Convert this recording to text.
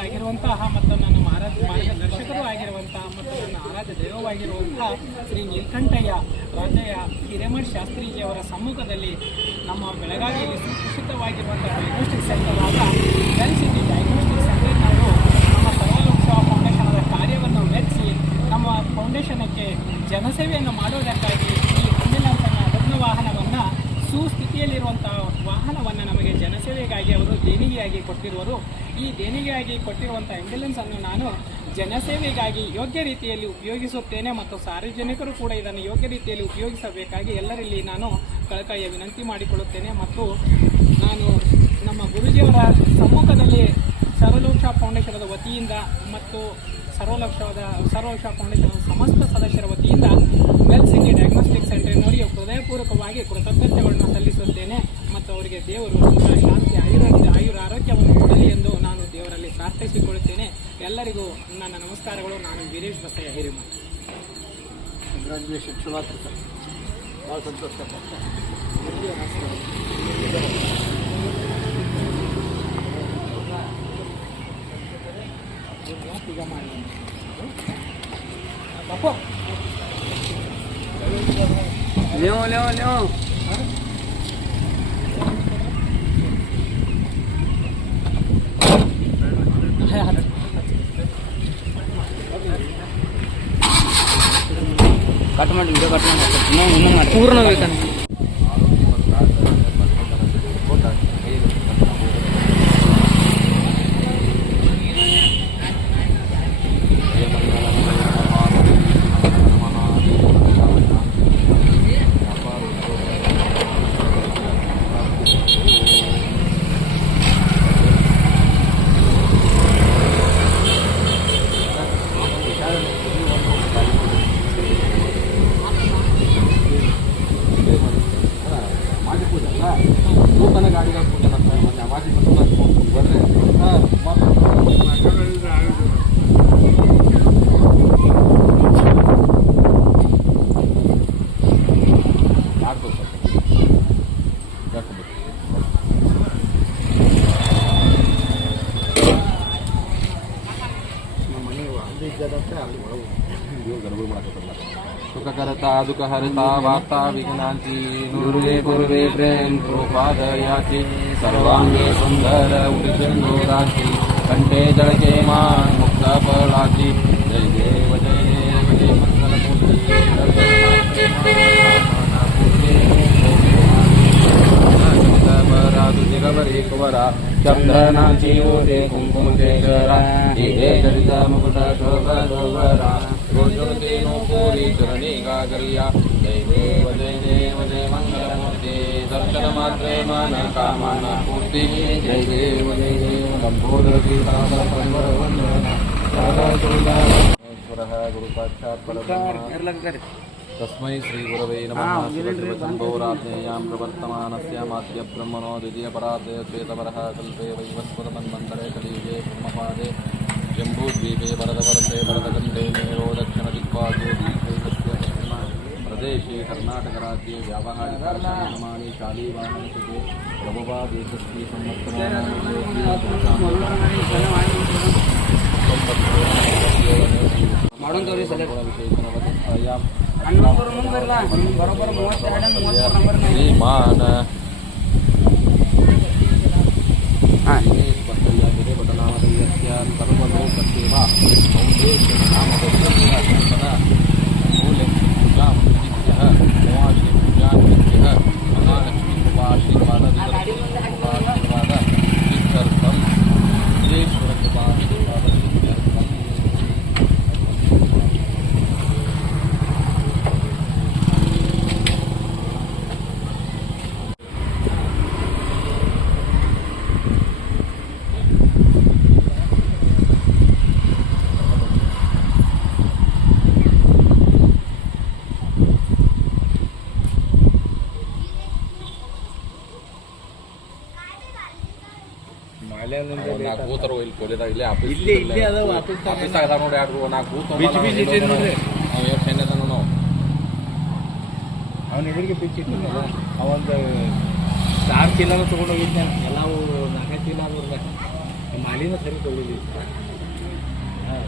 ಗುರುಗಳಾಗಿರುವಂತಹ ಮತ್ತು ನನ್ನ ಮಾರ್ಗದರ್ಶಕರು ಆಗಿರುವಂತಹ ಮತ್ತು ನನ್ನ ಆರಾಧ್ಯ ದೈವವಾಗಿರುವಂತಹ ಶ್ರೀ ನೀಲಕಂಠಯ್ಯ ರಾಜಯ್ಯ ಹಿರೇಮಠ ಶಾಸ್ತ್ರೀಜಿಯವರ ಸಮ್ಮುಖದಲ್ಲಿ ನಮ್ಮ ಬೆಳಗಾವಿಯಲ್ಲಿ ಸುಪ್ರಸಿದ್ಧವಾಗಿರುವಂಥ ಡಯಾಗ್ನೋಸ್ಟಿಕ್ ಸೆಂಟರ್ ಆದ ವೆಲ್ ಸಿಟಿ ಡಯಾಗ್ನೋಸ್ಟಿಕ್ ಸೆಂಟರ್ನವರು ನಮ್ಮ ಸರ್ವಲೋಕಸೇವಾ ಫೌಂಡೇಶನದ ಕಾರ್ಯವನ್ನು ಮೆಚ್ಚಿ ನಮ್ಮ ಫೌಂಡೇಶನಕ್ಕೆ ಜನಸೇವೆಯನ್ನು ಮಾಡುವುದಕ್ಕಾಗಿ ಈ ಆಂಬ್ಯುಲೆನ್ಸನ್ನು ರತ್ನ ವಾಹನವನ್ನು ಸುಸ್ಥಿತಿಯಲ್ಲಿರುವಂಥ ವಾಹನವನ್ನು ನಮಗೆ ಜನಸೇವೆಗಾಗಿ ಅವರು ದೇಣಿಗೆಯಾಗಿ ಕೊಟ್ಟಿರುವರು. ಈ ದೇಣಿಗೆಯಾಗಿ ಕೊಟ್ಟಿರುವಂಥ ಆಂಬ್ಯುಲೆನ್ಸನ್ನು ನಾನು ಜನಸೇವೆಗಾಗಿ ಯೋಗ್ಯ ರೀತಿಯಲ್ಲಿ ಉಪಯೋಗಿಸುತ್ತೇನೆ ಮತ್ತು ಸಾರ್ವಜನಿಕರು ಕೂಡ ಇದನ್ನು ಯೋಗ್ಯ ರೀತಿಯಲ್ಲಿ ಉಪಯೋಗಿಸಬೇಕಾಗಿ ಎಲ್ಲರಲ್ಲಿ ನಾನು ಕಳಕಳಿಯ ವಿನಂತಿ ಮಾಡಿಕೊಳ್ಳುತ್ತೇನೆ. ಮತ್ತು ನಾನು ನಮ್ಮ ಗುರುಜಿಯವರ ಸಮ್ಮುಖದಲ್ಲಿ ಸರ್ವಲೋಕಸೇವಾ ಫೌಂಡೇಶನದ ವತಿಯಿಂದ ಮತ್ತು ಸರ್ವಲೋಕಸೇವಾ ಫೌಂಡೇಶನ್ ಸಮಸ್ತ ಸದಸ್ಯರ ವತಿಯಿಂದ ವೆಲ್ ಸಿಟಿ ಡಯಾಗ್ನೋಸ್ಟಿಕ್ ಸೆಂಟರ್ನವರಿಗೆ ಹೃದಯಪೂರ್ವಕವಾಗಿ ಕೃತಜ್ಞತೆಗಳನ್ನು ಸಲ್ಲಿಸುತ್ತೇನೆ ಮತ್ತು ಅವರಿಗೆ ದೇವರು ಶಾಂತಿ ಆರೋಗ್ಯವನ್ನು ಕೊಡಲಿ ಎಂದು ನಾನು ದೇವರಲ್ಲಿ ಪ್ರಾರ್ಥಿಸಿಕೊಳ್ಳುತ್ತೇನೆ. ಎಲ್ಲರಿಗೂ ನನ್ನ ನಮಸ್ಕಾರಗಳು. ನಾನು ವೀರೇಶ್ ಬಸಯ್ಯ ಹಿರೇಮಠ. ಭಾಳ ಸಂತೋಷ. ಲ್ಯೋ ಕಟ್ ಮಾಡಿ ವಿಡಿಯೋ ಕಟ್ ಮಾಡಿ ಪೂರ್ಣ ಬೇಕಂತ ಗಾಡಿಗೆ ಪೂಜೆ ಮಾಡ್ತಾರೆ. ಅಮಾಸಿ ಬಂದರೆ सुख करता दुख हरता वार्ता विघ्नांची नुर्वे पूर्वे प्रेम कृपादयाची सर्वांगे सुंदर उर्जनोराची कंठे जळके मान मुक्त फळाची जय देव जय देव जय मंगलमूर्ती एकवरा चंद्रनाची ओटे कुंकुम केशरा इथे चरित मुकुट शोभरा रोजोते नो पूरी चरणी गागरिया जय देव जय मंगलमूर्ती दर्शन मात्रे मन कामना पूर्ति जय देव लंबोदर तीर्थाधर परिवर वंदना ईश्वरः गुरुसाक्षात् परब्रह्म तस्मै श्री गुरवे नमः शिवशिवशम्भोराज्ञेयां प्रवर्तमानस्यामाद्य ब्रह्मणो द्वितीयपराधे श्वेतवरः कल्पे वैवस्वतमन्वन्तरे कलियुगे ब्रह्मपादे जम्बूद्वीपे भरतवर्षे भरतखण्डे मेरो दक्षिणदिक्पादे प्रदेशे कर्नाटकराज्ये व्यावहारिकानि शालीवाहनसुते प्रभुपादेशस्ति संवत्सरायां श्रीमान सर्वलोकसेवा ನಾಲ್ಕು ಕೂತರು ಇಲ್ಲಿ ಕೊಲಿದಾಗ ಇಲ್ಲೇ ಆಫೀಸ್ ಆಗದ ನೋಡಿ ಯಾರು ನಾಲ್ಕು ಕೂತು ನಾವು ಸೈನ್ಯದ ನಾವು ಅವನ ಎದುರಿಗೆ ಪಿಚ್ಚಿಟ್ಟಿಲ್ಲ. ಅವಂದು 4 ಚೀಲನೂ ತೊಗೊಂಡು ಹೋಗಿದ್ದಾನೆ. ಎಲ್ಲವೂ 4 ಚೀಲ ಅವ್ರಿಗೆ ಮಾಲಿ ಗಾಡಿನ ಸರಿ ತಗೊಳ್ಳಿ. ಹಾಂ